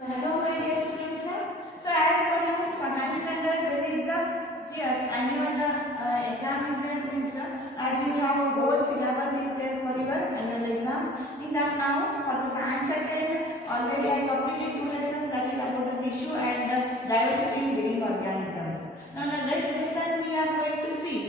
So hello my dear students. So as per you for 9th standard there is a here annual exam is there means as you have a whole syllabus is there for your annual exam. In that now for the science second already I completed 2 lessons, that is about the tissue and diversity in living organisms. Now the next lesson we are going to see.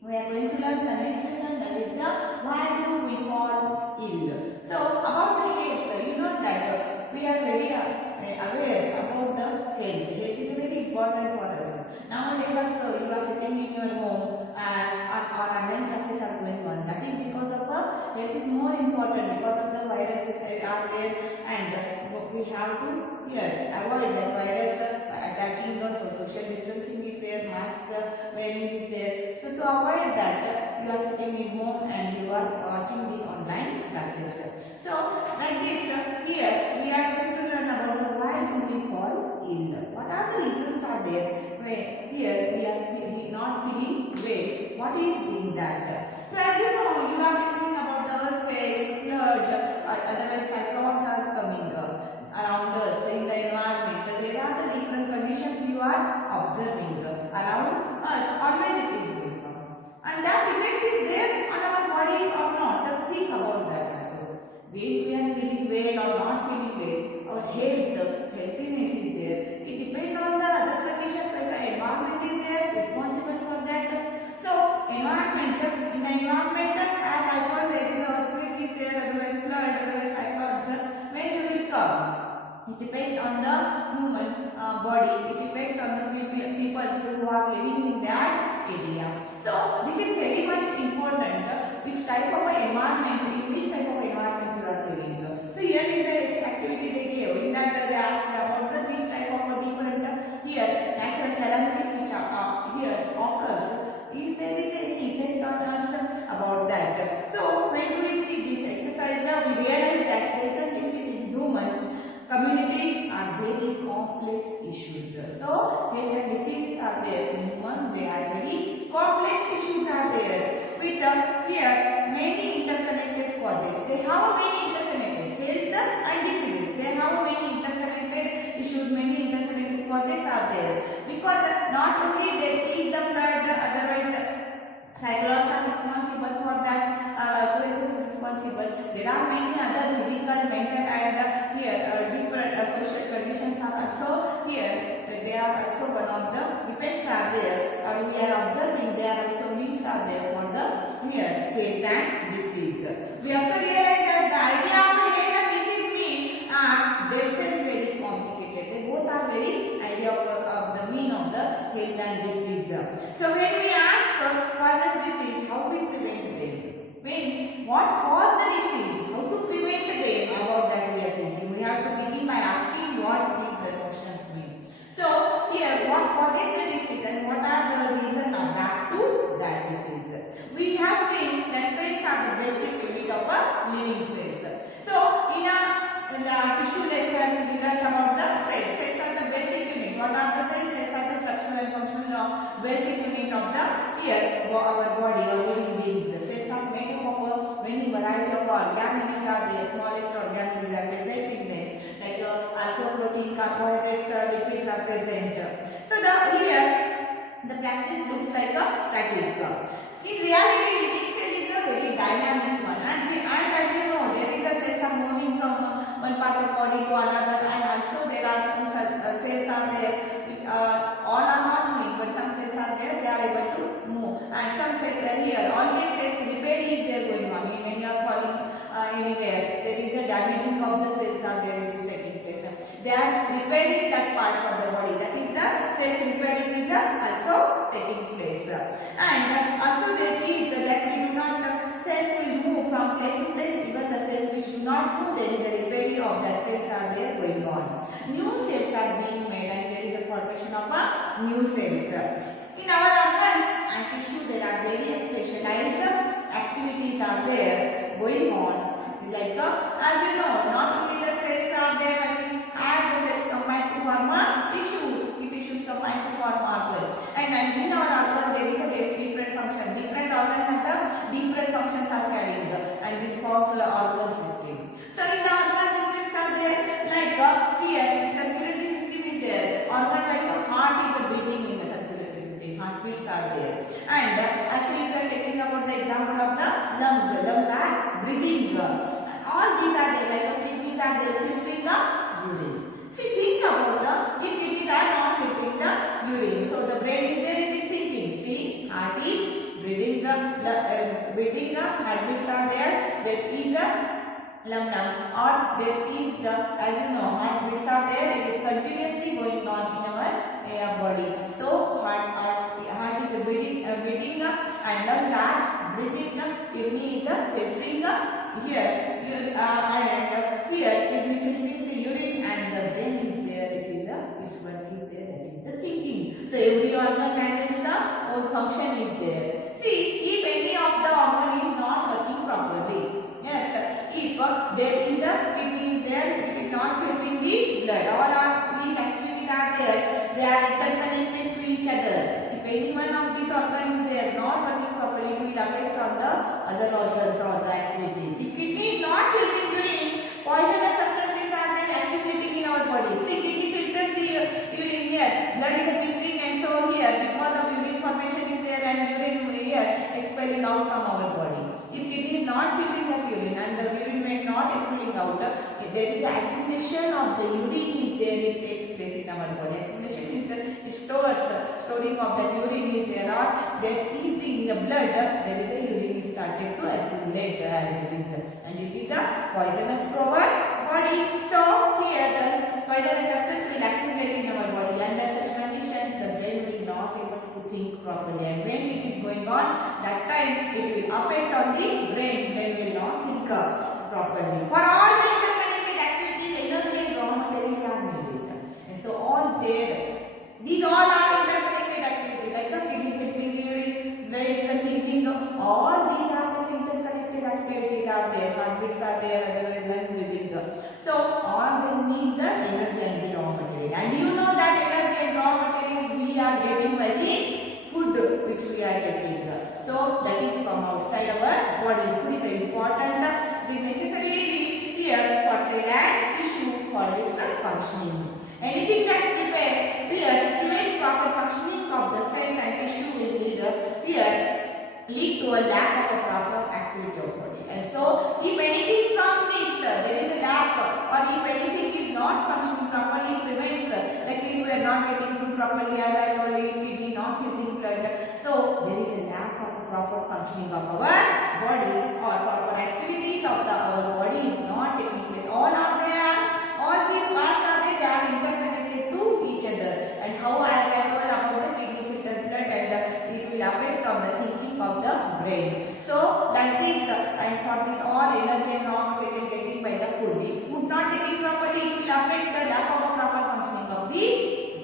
We are going to learn the next lesson, that is the why do we fall ill. So about the health, you know that we are very aware about the health. Health is very important for us. Nowadays also you are sitting in your home and our online classes are going on. That is because of health is more important because of the viruses are there and we have to avoid that virus attacking us. So social distancing is there, mask wearing is there. So to avoid that you are sitting in home and you are watching the online classes. So like this here we are going to learn about the why do we fall ill. What are the reasons are there where here we are not feeling well? What is in that? So as you know, you are listening about the earthquakes, floods, otherwise cyclones are coming around us in the environment. There are the different conditions you are observing around us. Always it is going on. And that effect is there on our body or not. Think about that also. We are feeling well or not feeling well. Our healthiness is there. It depends on the other conditions like the environment is there, responsible for that. So environment, in the environment, as I told, there is earthquake is there, otherwise flood, otherwise cyclones. When they will come? It depends on the human body. It depends on the people who are living in that area. So this is very much important. Which type of environment, in which type of environment you are living. So here is the activity they gave. In that they asked about this type of different natural calamities which are here occurs. If there is any effect on us about that. So when we see this exercise, we realize that health and disease in human communities are very complex issues. So health and diseases are there in human, they are very complex issues are there with here many interconnected causes. They have many interconnected health and diseases. They have many interconnected issues, many interconnected causes are there because not only they keep the blood, otherwise cyclones are responsible for that, earthquake is responsible. There are many other physical, mental and different social conditions are also here. They are also one of the effects are there, or we are observing there are also means are there for the health and disease. We also realize that the idea of the health and disease mean are themselves very complicated. They both are very idea of the mean of the health and disease. So when we ask for this disease, how we prevent them? When what caused the disease? How to prevent them? About that we are thinking. We have to begin by asking what these the questions mean. So here, what causes the disease and what are the reasons back to that disease? We have seen that cells are the basic unit of a living cells. So in a tissue lesson, we learned about the cells. Cells are the basic unit. What are the cells? Cells are the structural and functional basic unit of the our body, our living beings. The cells are made up of many variety of organelles are there. Smallest organelles are present in them. Like also protein, carbohydrates, lipids are present. So the practice looks like a static. In reality, living cell is a very dynamic one, and as you know, there is the cells are moving from one part of body to another, and also there are some cells are there which all are not moving, but some cells are there they are able to move, and some cells are here. Always cells repair is there going on. When you are falling anywhere, there is a damaging of the cells are there which is taking place. They are repairing that parts of the body. That is the cells repairing is also taking place, and also there is that we do not cells will move from place to place. Even the cells which do not move, there is a repairing of that cells are there going on. New cells are being made, and there is a formation of a new cells. In our organs and tissue, there are various specialized activities are there going on. Like as you know, not only the cells are there, but as the cells combine to form tissues. The tissues combine to form organs. And in our organ, there is a different function. Different organs have different functions are carrying, and it forms the organ system. So in the organ systems are there like here taking about the example of the lungs. The lungs are breathing. All these are there, like the kidneys are there filtering the urine. See, think about the, if kidneys are not filtering the urine, so the brain is there, it is thinking. See, heart is breathing the heartbeats are there, there is a lung, or there is the, as you know, heartbeats are there, it is continuously going on in our body. So heart is beating and lungs are breathing, kidney is filtering here, and here kidney filtering the urine, and the brain is there, its work is there, that is the thinking. So every organ and its own function is there. See, if any of the organ is not working properly, yes, if there is a kidney is there, it is not filtering the blood. All these activities are there. They are interconnected to each other. If any one of these organs is there not working properly, it will affect on the other organs or the activity. If kidney is not filtering urine, poisonous substances are there accumulating in our body. See, kidney filters the urine here, blood is filtering, and so here because of urine formation is there and urine here expelling out from our body. If kidney is not filtering that urine and the urine may not expelling out, there is accumulation of the urine is there, it takes place in our body. Accumulation is storing of that urine is there, or there is in the blood, there is a urine is started to accumulate as it is, and it is a poisonous to our body. So here the poisonous substance will accumulate in our body. Under such conditions, the brain will not able to think properly, and when it is going on, that time it will affect on the brain. Brain will not think properly. For all the interconnected activities, energy and raw materials are needed, and so all there. These all are interconnected activities, like the kidney filtering urine, brain is thinking. All these are the interconnected activities are there. Heartbeats are there, otherwise lung breathing. So all they need the energy and the raw material. And you know that energy and raw material we are getting by the food which we are taking. So that is from outside our body. Food is important. It is necessarily here for cell and tissue for its functioning. Anything that prevents proper functioning of the cells and tissue will lead to a lack of a proper activity of body. And so, if anything from this there is a lack, or if anything is not functioning properly, prevents, like if we are not getting food properly, as I told you, kidney not filtering blood, so there is a lack of proper functioning of our body, or proper activities of our body is not taking place. All are there, all these parts are there, they are interconnected to each other. And how, as I told about the kidney filter blood, and it will affect on the thinking of the brain. So like this, and for this all energy and raw material getting by the food. If food not taking properly, it will affect the lack of a proper functioning of the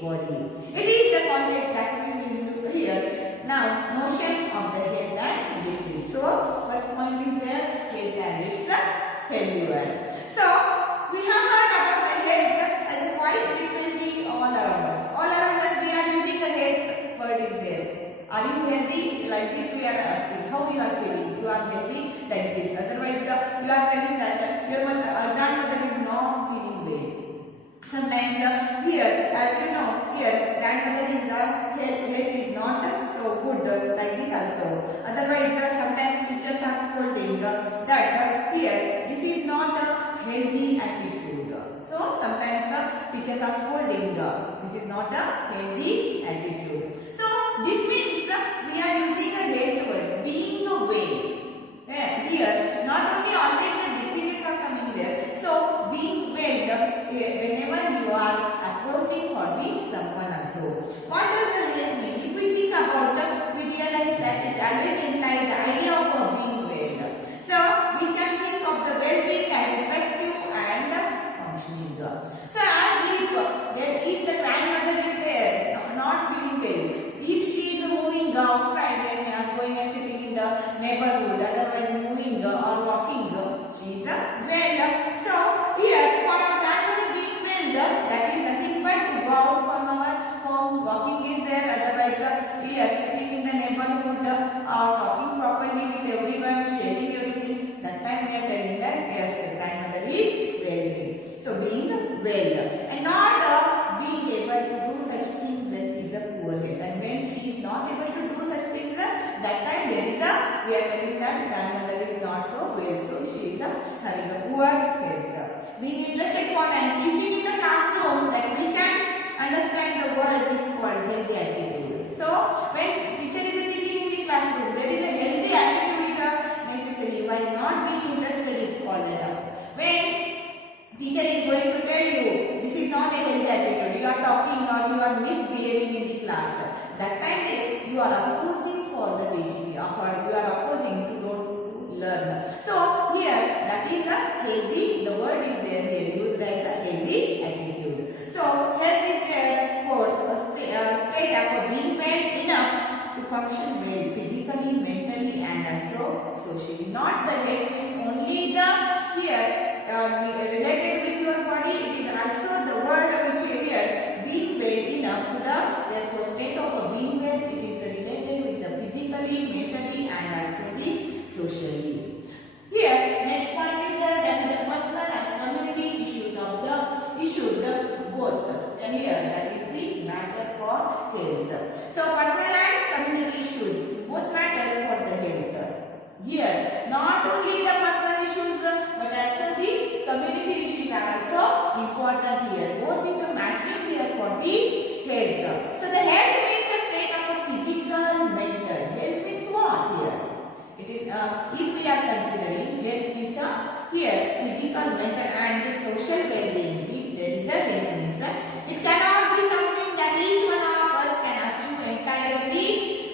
body. It is the context that we will look here. Now, notion of the health and disease. So first point is there, health and its failure. So we have heard about the health as quite frequently all around us. All around us we are using the health word is there. Are you healthy? Like this we are asking. How you are feeling? You are healthy like this. Otherwise you are telling that your grandmother is not feeling well. Sometimes here, as you know, here grandmother is health is not so good like this also. Otherwise sometimes teachers are scolding that here this is not a healthy attitude. So sometimes teachers are scolding this is not a healthy attitude. So this means we are using a health word, being well. Here not only always the diseases are coming there. So being well whenever you are approaching for someone also. What does the health mean? If we think about it, we realize that it always implies the idea of being well. So we can think of the well-being as effective and functioning. So as if there is the grandmother is there, not feeling well. If she is moving outside and going and sitting in the neighborhood, otherwise moving or walking, she is well. So here for our grandmother being well, that is nothing but to go out from our home, walking is there, otherwise here sitting in the neighborhood or talking properly with everyone, sharing everything. That time we are telling that yes, grandmother is well. So being well and not being able to do such things, that is a poor health. And when she is not able to do such things, that time there is a and grandmother is not so well, so she is having a poor health. Being interested for and teaching in the classroom that we can understand the word is called healthy attitude. So when teacher is teaching in the classroom, there is a healthy attitude is necessary, while not being interested is called that. When teacher is going to tell you this is not a healthy attitude, you are talking or you are misbehaving in the class, that time you are opposing for the teaching, or you are opposing to go to learn. So here that is a healthy, the word is there here used as a healthy attitude. So health is there for a state of being well enough to function well physically, mentally and also socially. Not the health means only the here related with your body, it is also the word which is here being well enough to the therefore state of being well, it is related with the physically, mentally and also the socially. Here next point is that is the personal and community issues of the both, and here that is the matter for health. So personal and community issues both matter for the health. Here not only the personal issues but also the community issues are also important here. Both is a matter here for the health. So the health means a state of a physical, mental. Health means what here? It is if we are considering health means here physical, mental and the social well-being. If there is a health means it cannot be something that each one of us can achieve entirely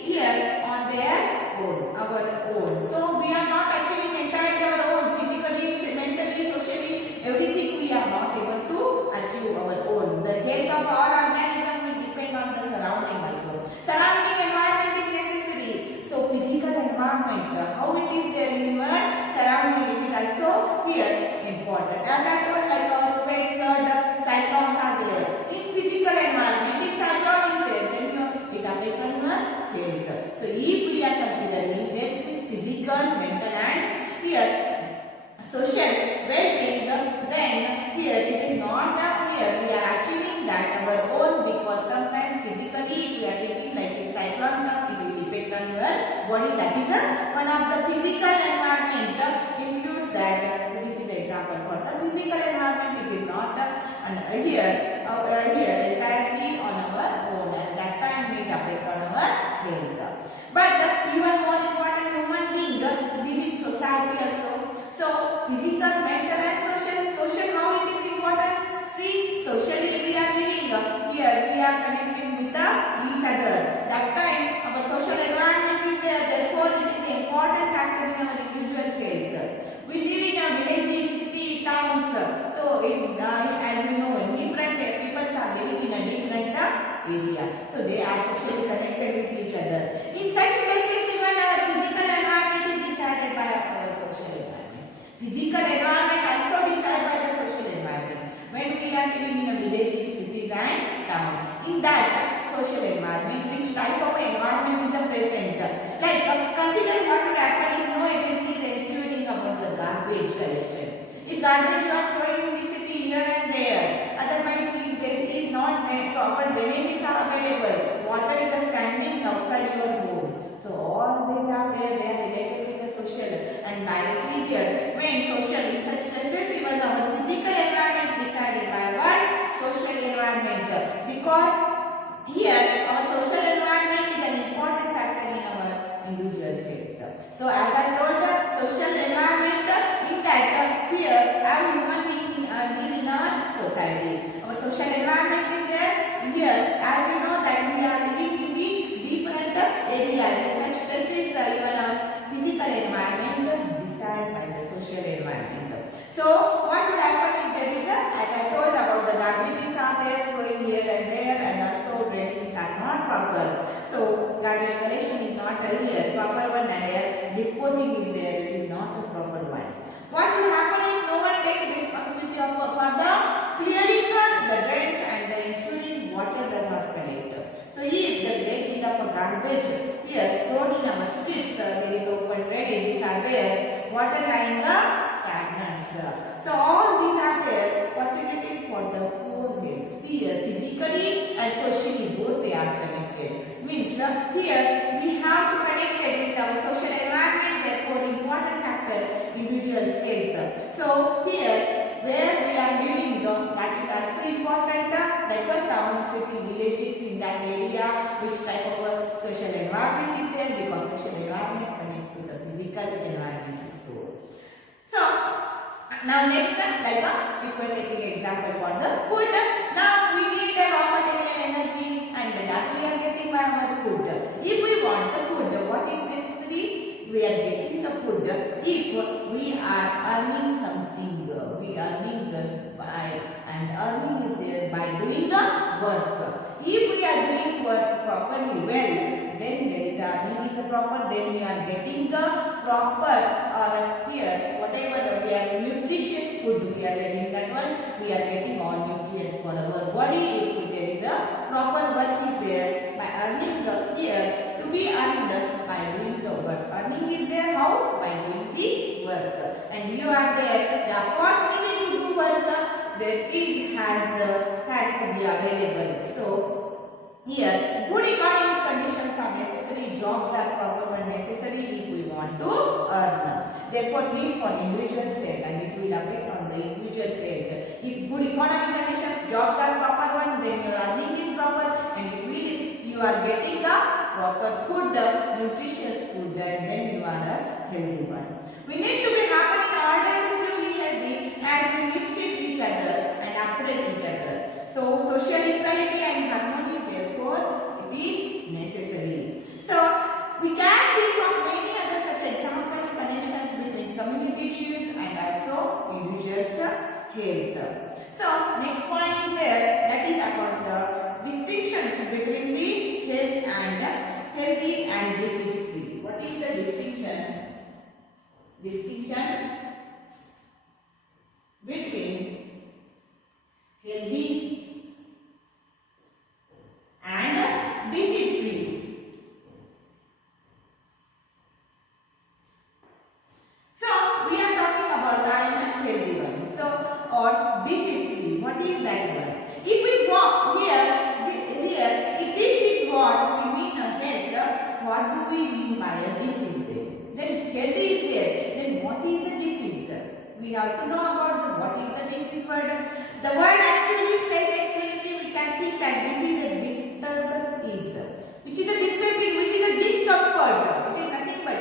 here on their own, our own. So we are not achieving entirely our own physically, mentally, socially, everything we are not able to achieve our own. The health of all organisms will depend on the surrounding also. Surrounding environment is necessary. So physical environment, how it is there in your surrounding, it is also here important. As I told, like earthquake, flood, cyclones are there. In physical environment, if cyclone is there, then it affects on your health. So if we are considering health is physical, mental and here social well-being, then here it is not here we are achieving that our own, because sometimes physically if we are taking like a cyclone comes, it will depend on your body. That is one of the physical environment includes that. So this is an example for the physical environment. It is not here entirely on our own, and that time we affect on our health. But even more important, human being living society also. So physical, mental and social how it is important. See, socially we are living here, we are connected with each other. That time our social environment is there, therefore it is an important factor in our individual's health. We live in a village, city, towns. So as we know, different people are living in a different area. So they are socially connected with each other. In such places, even our physical environment is decided by our social environment. Physical environment also decided by the social environment. When we are living in a village, cities and town, in that social environment, which type of environment is present? Like consider what would happen if no agency is ensuring about the garbage collection. If garbage you are throwing in the city here and there, otherwise if there is not proper drainages are available, water is standing outside your home. So all these are there, they are related with the social and directly here. When social in such places, even our physical environment decided by our social environment, because here our social environment is an important factor in our individual health. So as I told, social environment in that here our human being live in a society. Our social environment is there here, as you know that we are living in the different areas. In such places, even our physical environment decided by the social environment. So what would happen if there is as I told about the garbages are there going here and there, and also drainage are not proper. So garbage collection is not here proper one, and disposing is there, it is not a proper one. What will happen if no one takes responsibility for the clearing the drains and the ensuring water does not collect? So if the great deal of garbage here thrown in our streets, there is open drainages are there, water line stagnants. So all these are there possibilities for the poor health. See here physically and socially both they are connected. Means here we have to connect it with our social environment, therefore in individual's health. So here, where we are living, that is also important. Like a town, city, villages in that area, which type of social environment is there, because social environment connect to the physical environment. So now next, like if we are taking example for the food. Now we need a raw material energy, and that we are getting by our food. If we want the food, what is necessary? We are getting the food if we are earning something. We are earning by, and earning is there by doing the work. If we are doing work properly, well, then there is earning is proper. Then we are getting the proper, or here whatever we are nutritious food we are getting, that one we are getting all nutrients for our body. If there is a proper work is there, by earning the here to be earned by doing the work. Earning is there how? By doing the work. And you are there, the opportunity to do work, that it has to be available. So here, good economic conditions are necessary, jobs are proper and necessary if we want to earn. Therefore, need for individual health, and it will affect on the individual health. If good economic conditions, jobs are proper one, then your earning is proper, and you are getting a proper food, nutritious food, and then you are a healthy one. We need to be happy in order to be healthy, and we mistreat each other and upgrade each other. So social equality and harmony, therefore, it is necessary. So we can think of many other such examples, connections between community issues and also individuals' health. So next point is there, that is about the distinctions between the healthy and disease free. What is the distinction? Distinction between healthy and disease free. So we are talking about I am healthy one. So or disease free. What is that one? If we walk here, if this is what we mean a health, what do we mean by a disease then? Health is there. Then what is a disease? We have to know about what is the disease word. The word actually self-explanatory. We can think that this is a disturbance, which is a disturbing, which is a discomfort. It is nothing but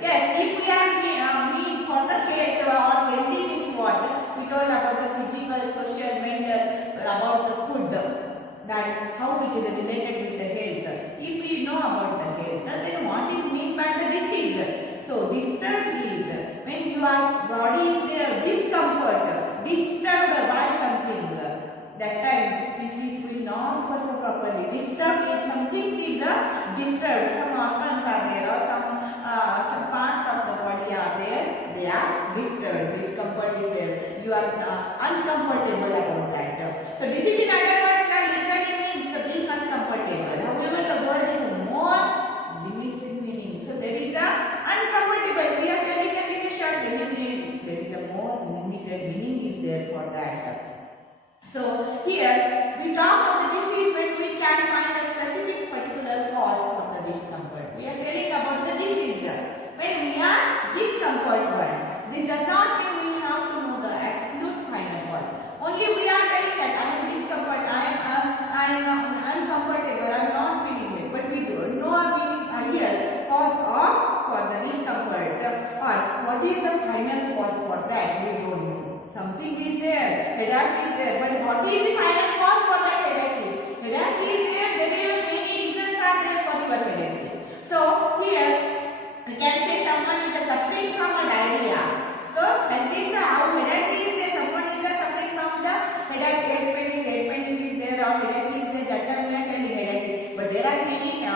yes. If we are mean for the health or healthy means what? We told about the physical, social, mental, about the food. That how it is related with the health. If we know about the health, then what is meant by the disease? So disturbed is when your body is there discomfort, disturbed by something. That time if it will not work properly. Disturbed is something is disturbed. Some organs are there or some parts of the body are there. They are disturbed. Discomfort is there. You are uncomfortable about that. So disease in other words literally means being uncomfortable. However, the word is more limited meaning. So there is a uncomfortable. We are telling that in a short meaning. There is a more limited meaning is there for that. So here we talk of the disease when we can find a specific particular cause for the discomfort. We are telling about the disease when we are discomfort. This does not mean we have to know the absolute final cause. Only we are telling that I am discomfort, I am uncomfortable, I am not feeling it. But we don't know a meaning here cause of for the discomfort. Or what is the final cause for that? We don't know. Something is there, headache is there, but what is the final cause for that headache? Headache is there, many reasons are there for your headache. So here we can say someone is suffering from a diarrhea. So like this, how headache is there, someone is suffering from the headache, head pain is there, or headache is there, that time we are telling headache. But there are many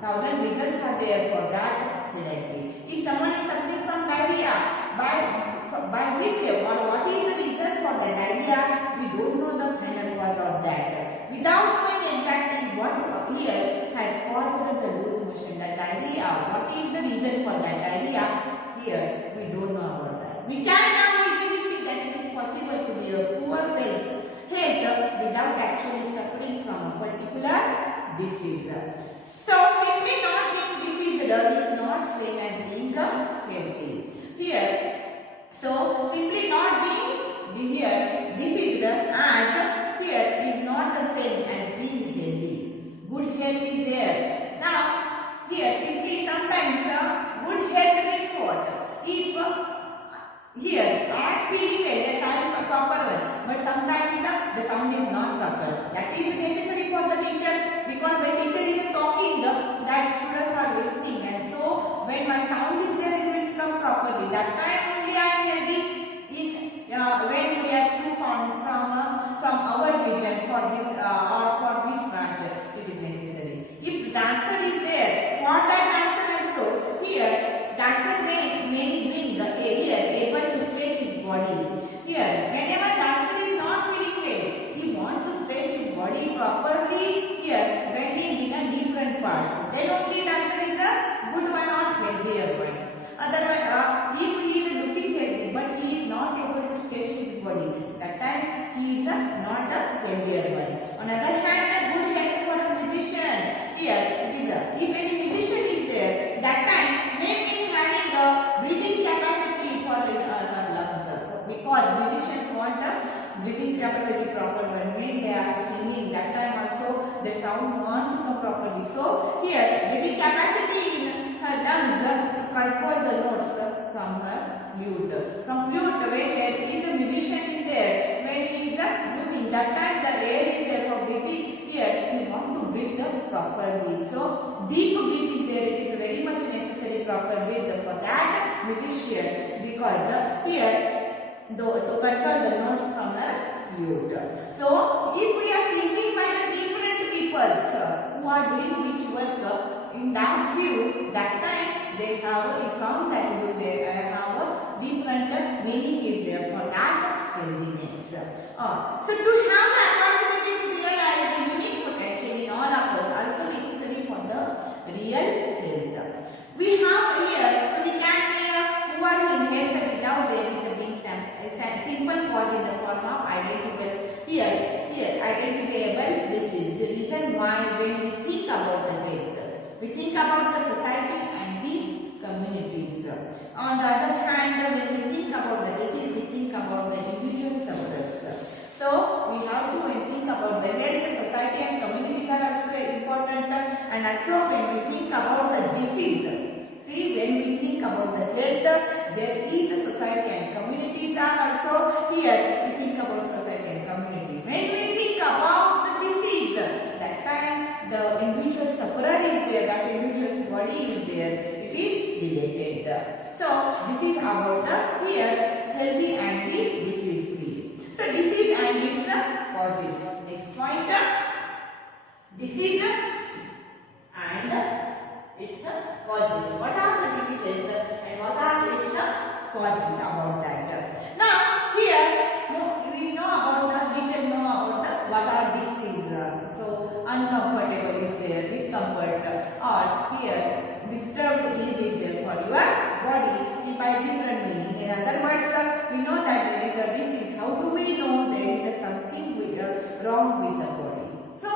thousand reasons are there for that headache. If someone is suffering from diarrhea, by which or what is the reason for the diarrhea, we don't know the final cause of that. Without knowing exactly what here has caused the loose motion, the diarrhea, what is the reason for that diarrhea, here we don't know about that. We can now easily see that it is possible to be a poor health without actually suffering from a particular disease. So simply not being diseased is not same as being healthy. Here simply not being here, this is the as here is not the same as being healthy. Good health is there. Now here simply sometimes good health means what? If here I am feeling well, yes I am a proper one, but sometimes the sound is not proper. That is necessary for the teacher, because when teacher is talking that students are listening, and so when my sound is there it will come properly. That time only I am healthy. When we have to count from our vision for this or for this branch, it is necessary. If dancer is there, for that dancer also here dancer may bring the area able to stretch his body. Here whenever dancer is not feeling well, he want to stretch his body properly. Here bending in a different parts, then only dancer is a good one or healthier one. Otherwise, if he is looking healthy but he is not able to stretch his body, that time he is not a healthier one. On the other hand, a good health for a musician. Here it is if any musician is there, that time may mean having the breathing capacity for lungs, because musicians want the breathing capacity proper one. When they are singing, that time also the sound want to come properly. So here breathing capacity in her lungs compose the notes from her flute. From flute, when there is a musician is there, when he is moving, that time the air is there for breathing. Here we want to breathe properly. So deep breath is there. It is very much necessary proper breath for that musician, because here to control the notes from the flute. So if we are thinking by the different peoples who are doing which work, in that view, that time they have from that view they have a different meaning is there for that healthiness. So to have the opportunity to realize the unique potential in all of us also necessary for the real health. We have here, so we can be poor in health without there is a being simple cause in the form of identifiable. Here identifiable disease. The reason why when we think about the health, we think about the society and the communities. On the other hand, when we think about the disease, we think about the individual sufferers. So we have to think about the health, society and communities are also important, and also when we think about the disease. See, when we think about the health, there is a society and communities are also here. We think about society and community. When we think about the disease, that time the individual sufferer is there, that individual's body is there. It is related. So this is about the here healthy and the disease free. So disease and its causes. Next point, disease and its causes. What are the diseases and what are its causes about that? Now here we know about what are diseases. So uncomfortable is there, discomfort, or here disturbed is there for your body by different meaning. In other words, we know that there is a disease. How do we know there is something wrong with the body? So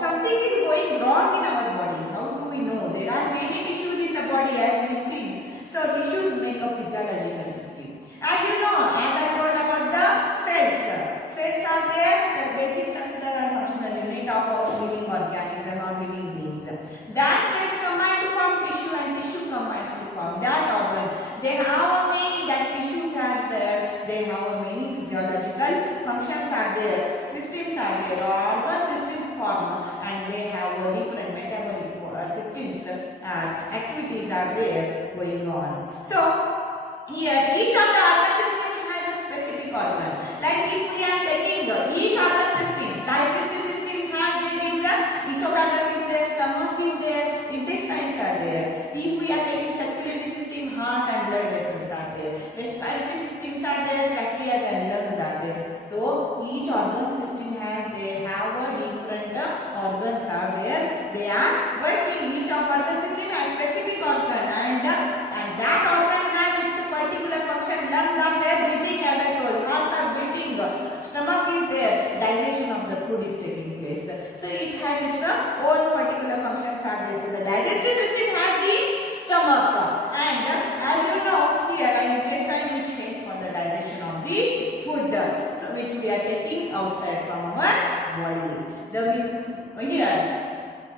something is going wrong in our body. How do we know? There are many tissues in the body as we see. So tissues make a physiological system. As you know, as I told about the cells. Cells are there, the basic structural and functional unit of living organism or living beings. That cells combine to form tissue and tissue combines to form that organ. They have many, that tissues are there, they have many physiological functions are there, systems are there, organ systems form, and they have different metabolic systems activities are there going on. So here each of the organ systems has a specific organ. Like if we are taking each organ system, digestive system has there is a esophagus is there, stomach is there, intestines are there. If we are taking circulatory system, heart and blood vessels are there. Respiratory systems are there, trachea and lungs are there. So each organ system they have a different organs are there. They are working. Each of organ system has specific organ, and that organ has its particular function. Lungs are there, breathing as I told. Hearts are beating. Stomach is there. Digestion of the food is taking place. So it has its own particular functions are there. So the digestive system has the stomach, and as you know here an intestine which makes for the digestion which we are taking outside from our body. Here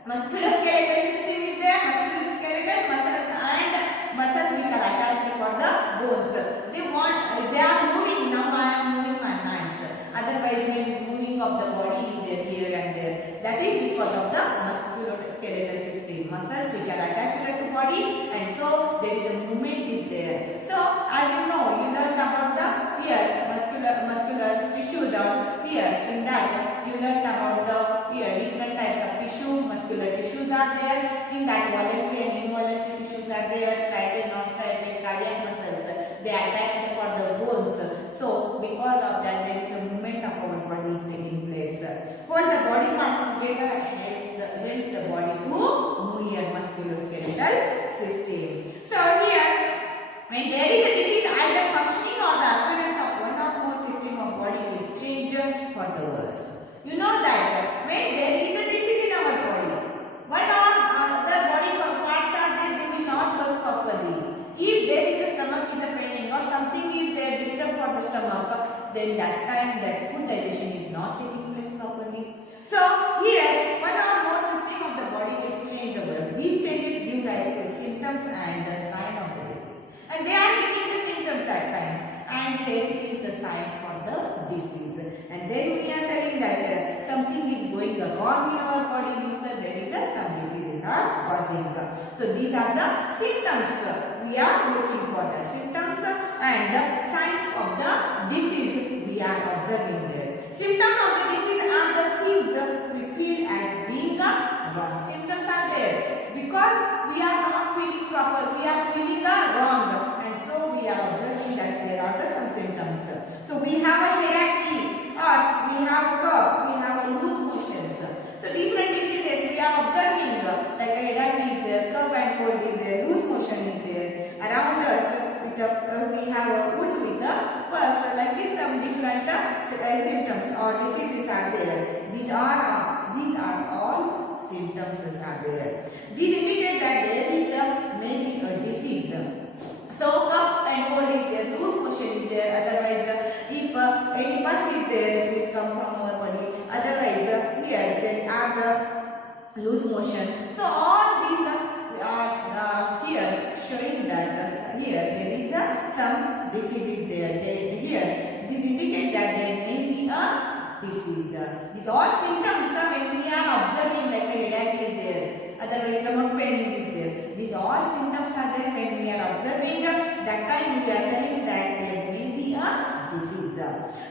musculoskeletal system is there, musculoskeletal muscles and muscles which are attached for the bones. They are moving. Now I am moving my hands. Otherwise, when moving of the body is there here and there. That is because of the musculoskeletal system, muscles which are attached to body, and so there is a movement is there. So as you know, you learned about the muscular tissues out here. In that you learned about the different types of tissue. Muscular tissues are there. In that voluntary and involuntary tissues are there. Striatal, non-striatal, cardiac muscles. They are attached for the bones. So because of that, there is a movement of our body is taking place. Hold the body parts together and help the body to move here. Musculoskeletal system. So here, when there is a disease, either functioning or the appearance of one or more system of body will change for the worse. You know that when there is a disease in our body, one or other body parts are there, they will not work properly. If there is a stomach is a paining or something is there disturbed for the stomach, then that time that food digestion is not taking place properly. So here, one or more system of the body will change the worse. These changes give rise to symptoms and the sign of the disease. And they are giving the symptoms that time, and then is the sign for the disease. And then we are telling that something is going wrong in our body, means there is some diseases are causing. So these are the symptoms. We are looking for the symptoms and the signs of the disease we are observing there. Symptoms of the disease are the things we feel as being wrong. Symptoms are there because we are not feeling proper, we are feeling wrong, and so we are observing that there are some symptoms. So we have a headache, or we have cough, we have a loose motions. So different diseases we are observing, like a headache is there, cough and cold is there, loose motion is there. Around us, we have a wood with the pulse. Like this, some different symptoms or diseases are there. These are all symptoms are there. These indicate that there is maybe a disease. So cough and cold is there, loose motion is there. Otherwise, if any pus is there, it will come from our body. Otherwise, here there are the loose motion. So all these are here showing that here there is some disease is there. Here this indicate that there may be a disease. These all symptoms when we are observing, like a headache is there, otherwise stomach pain is there. These all symptoms are there when we are observing. That time we are telling that there may be a disease.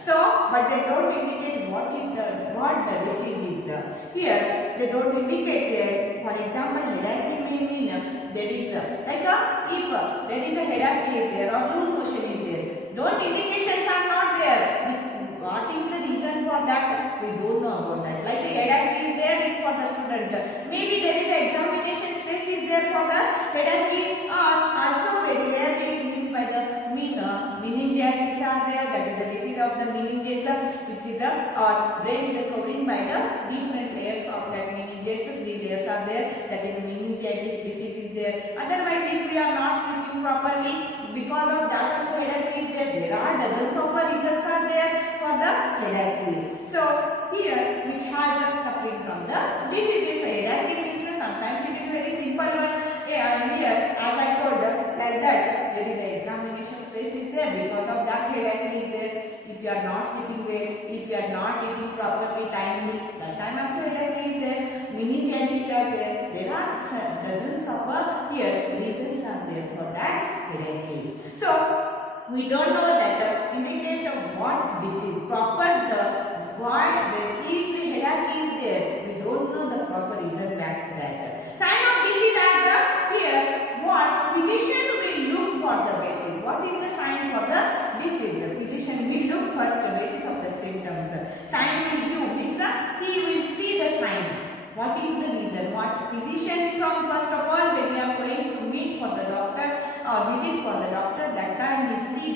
So, but they don't indicate what the disease is. Here they don't indicate. For example, headache may mean there is if there is a headache is there or loose motion is there. Those indications are not there. What is the reason for that? We don't know about that. Like the headache is there for the student. Maybe there is an examination space is there for the headache, or also very rarely means by the meningitis are there. That is the disease of the meninges, which is brain is covering by the different layers of that meninges. 3 layers are there. That is the meningitis disease is there. Otherwise, if we are not sleeping properly, because of that also headache is there. There are dozens of reasons are there for the headache. So here, which has suffering from the disease, headache means sometimes it is very simple one. And here, as I told, like that, there is an examination space is there. Because of that, headache is there. If you are not sleeping well, if you are not eating properly, timely, that time also headache is there. Meningitis are there. There are dozens of reasons are there for that headache. So we don't know that indicate of what disease proper why there is a headache is there. We don't know the proper reason back to that. Sign of disease are the here what physician will look for the basis. What is the sign for the disease? The physician will look first the basis of the symptoms. Sign will view means he will see the sign. What is the reason? What physician from first of all when we are going to meet for the doctor or visit for the doctor, that time he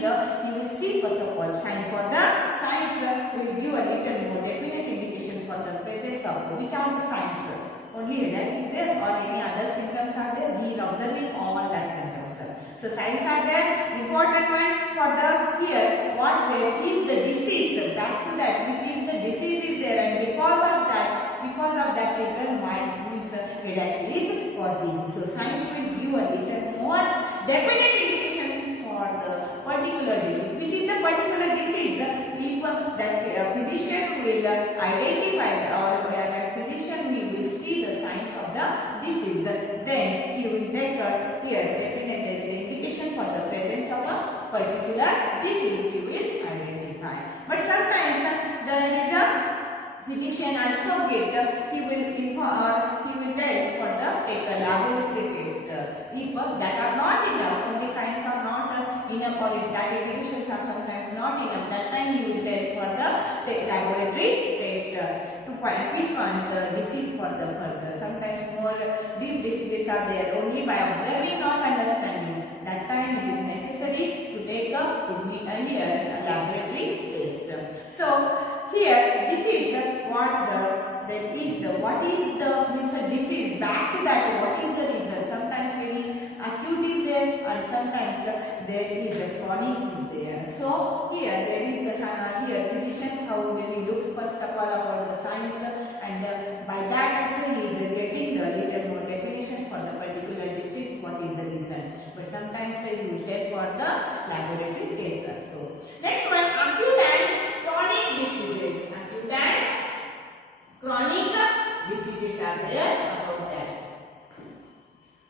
will see first of all sign. For the signs, he will give a little more definite indication for the presence of which are the signs. only headache is there or any other symptoms are there, he is observing all that symptoms. So signs are there. Important one for the here, what there is the disease, back to that, which is the disease is there, and because of that reason why means headache is causing. So science will give a little more definite indication for the particular disease. Which is the particular disease? If that physician will identify or that physician will see the signs of the disease, then he will take here definite indication for the presence of a particular disease. He will identify. But sometimes there is a physician also get he will tell for the take a laboratory test. If that are not enough, only signs are not enough, or if that indications are sometimes not enough, that time you will tell for the laboratory test to pinpoint the disease for the further. Sometimes more deep diseases are there, only by observing, not understanding. That time it is necessary to take a laboratory test. So here this is what is the means a disease. Back to that, what is the reason? Sometimes very acute is there, or sometimes there is a chronic is there. So here there is a here physicians how maybe looks first of all about the signs, and by that also he is getting the little more definition for the particular disease, what is the reason. But sometimes he will take for the laboratory test also. Next one, acute and chronic diseases. Acute and chronic diseases are there about that.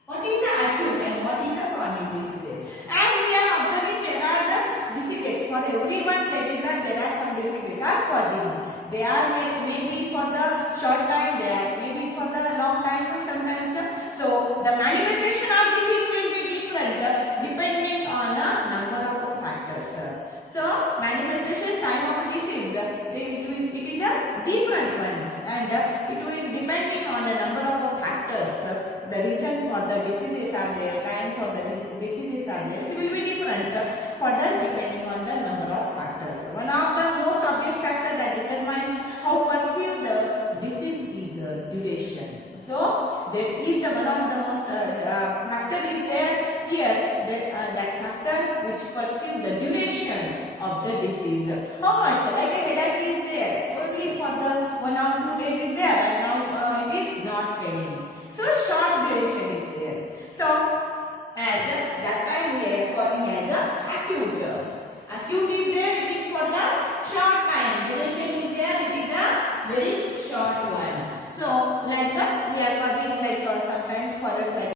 What is the acute and what is the chronic diseases? And we are observing there are the diseases. For everyone there are some diseases are causing. They are maybe for the short time, they are maybe for the long time sometimes. So the manifestation of disease will be different depending on a number of factors. So manifestation time of disease it is a different one, and it will depending on a number of factors. The reason for the diseases are there, time for the diseases are there. It will be different for the depending on the number of factors. One of the most obvious factors that determine how perceived the disease is duration. So there is one of the most factor is there here that factor which perceives the duration of the disease. How much? Like a headache is there only for the 1 or 2 days is there, and now it is not fading. So short duration is there. So as that time we are calling as acute. Acute is there, it is for the short time. Duration is there, it is a very short one.